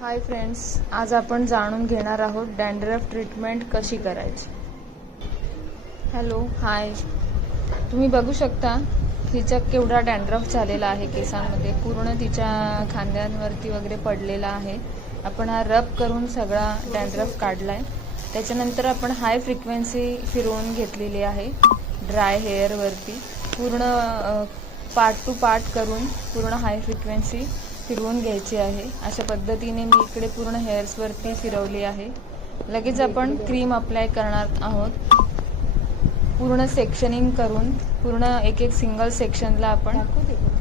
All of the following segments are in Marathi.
हाय फ्रेंड्स, आज आपण जाणून घेणार आहोत डॅन्ड्रफ ट्रीटमेंट कशी करायची। हॅलो, हाय। तुम्ही बघू शकता तिचा केवढा डॅन्ड्रफ झालेला आहे केसांमध्ये, पूर्ण तिच्या खांद्यांवरती वगैरे पडलेला आहे। आपण हा रब करून सगळा डॅन्ड्रफ काढलाय। त्याच्यानंतर आपण हाय फ्रिक्वेन्सी फिरवून घेतलेली आहे ड्राय हेअरवरती, पूर्ण पार्ट टू पार्ट करून पूर्ण हाय फ्रिक्वेन्सी फिरवून घ्यायची आहे। अशा पद्धतीने मी इकडे पूर्ण हेअर्सवरती फिरवली आहे। लगेच आपण क्रीम अप्लाय करणार आहोत। पूर्ण सेक्शनिंग करून पूर्ण एक एक सिंगल सेक्शनला आपण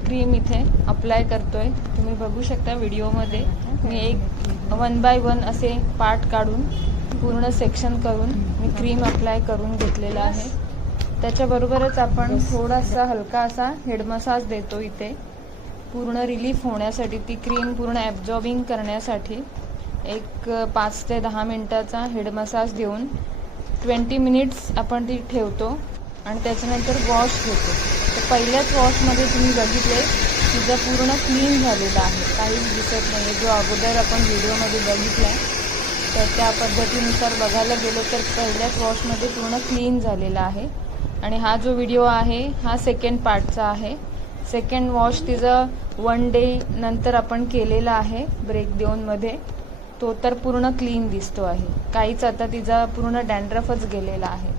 क्रीम इथे अप्लाय करतोय। तुम्ही बघू शकता व्हिडिओमध्ये मी एक 1 बाय 1 असे पार्ट काढून पूर्ण सेक्शन करून मी क्रीम अप्लाय करून घेतलेला आहे। त्याच्याबरोबरच आपण थोडासा हलका असा हेड मसाज देतो इथे, पूर्ण रिलीफ होण्यासाठी, ती क्रीम पूर्ण ॲब्झॉर्बिंग करण्यासाठी एक 5 ते 10 मिनिटाचा हेड मसाज देऊन 20 मिनिट्स आपण ती ठेवतो आणि त्याच्यानंतर वॉश घेतो। तर पहिल्याच वॉशमध्ये तुम्ही बघितले तिचा पूर्ण क्लीन झालेला आहे, काहीच दिसत नाही। जो अगोदर आपण व्हिडिओमध्ये बघितला तर त्या पद्धतीनुसार बघायला गेलो तर पहिल्याच वॉशमध्ये पूर्ण क्लीन झालेला आहे। आणि हा जो व्हिडिओ आहे हा सेकंड पार्टचा आहे। सेकंड वॉश तिचं 1 डे नंतर आपण केलेला आहे ब्रेक देऊन मध्ये, तो तर पूर्ण क्लीन दिसतो आहे। काहीच आता तिचा पूर्ण डॅन्ड्रफच गेलेला आहे।